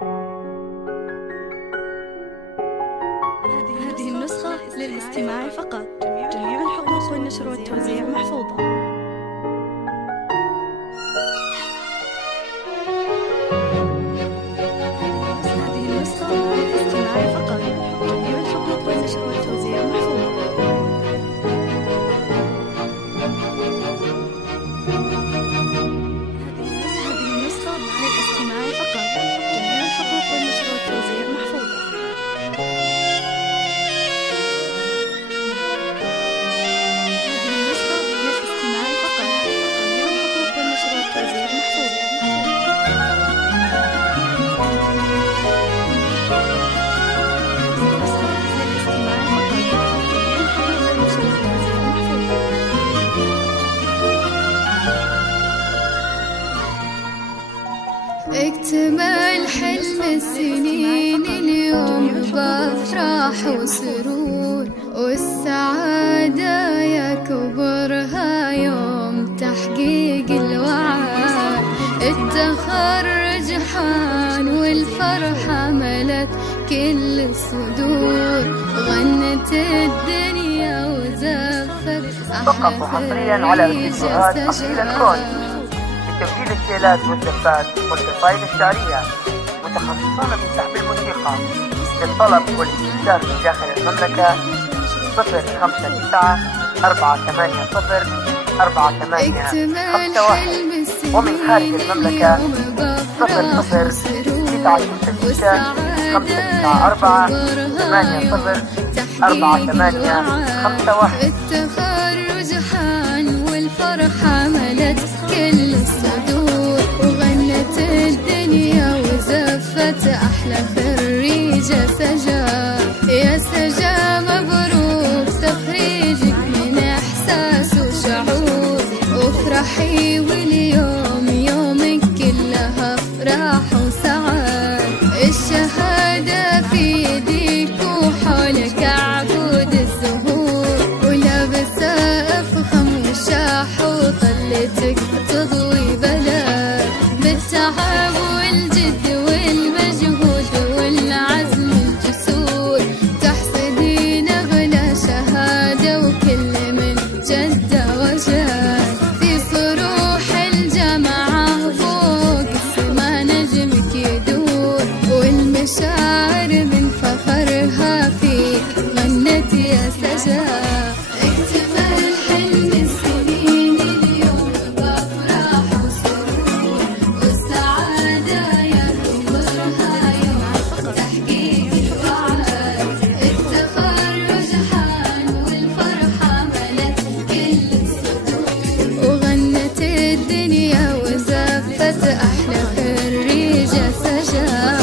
هذه النسخة للاستماع فقط. جميع الحقوق والنشر والتوزيع محفوظة. هذه النسخة للاستماع فقط. جميع الحقوق والنشر والتوزيع محفوظة. هذه النسخة للاستماع فقط. جميع الحقوق والنشر والتوزيع محفوظة. اكتمل حلم السنين اليوم بأفراح وسرور، والسعادة يكبرها يوم تحقيق الوعد. التخرج حان والفرحة ملت كل الصدور، غنت الدنيا وزفت فقط وحصريا على فيديوهات أصيل الكون لتسجيل الشيلات والزفات والقصائد الشعرية، متخصصون في سحب الموسيقى. للطلب والاستفسار من داخل المملكة 059 480 4851، ومن خارج المملكة 00 966 594 804851. التخرج حان والفرحة ملت كل الصدور، وغنت الدنيا وزفت أحلى خريجة سجا. يا سجا مبروك تخريجك من إحساس وشعور، وافرحي واليوم يومك كلها أفراح وسعاد. الشهادة في يديك وحولك عقود الزهور، ولابسة أفخم وشاح وطلتك تضوي بلد. بالتعب والجد والمجهود والعزم الجسور، تحصدين أغلى شهادة وكل من جد وجاد. في صروح الجامعة فوق السما نجمك يدور، والمشاعر من فخرها فيك غنت يا سجاد. أحلى خريجة سجاد.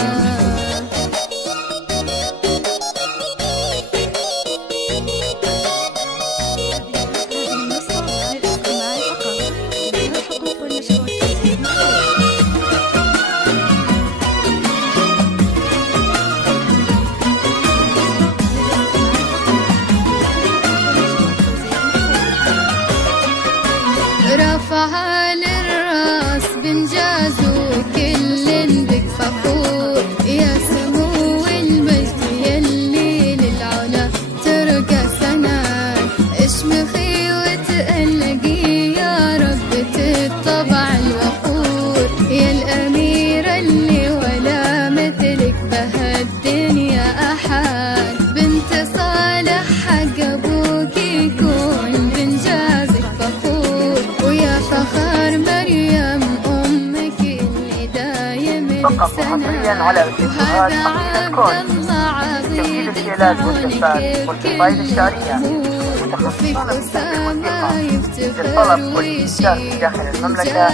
رفع للراس بإنجاز وكل بك فخور، يا سمو المجد يلي للعلا ترقى سنان. اشمخي وتألقي يا ربة الطبع الوقور، يا الأميرة اللي ولا مثلك بهالدنيا أحد. بنت صالح حق أبوك يكون بإنجازك فخور، ويا فخر مريم أمك اللي دايم حصريا على فيديوهات أصيل الكون لتسجيل الشيلات والزفات والقصائد الشعرية، متخصصون في سحب الموسيقى. للطلب والاستفسار من داخل المملكة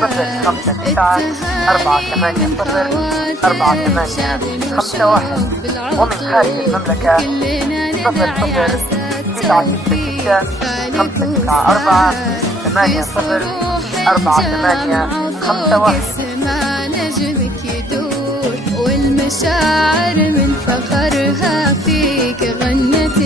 059 480 4851، ومن خارج المملكة 00 966 594 804851. نجمك يدور، والمشاعر من فخرها فيك غنت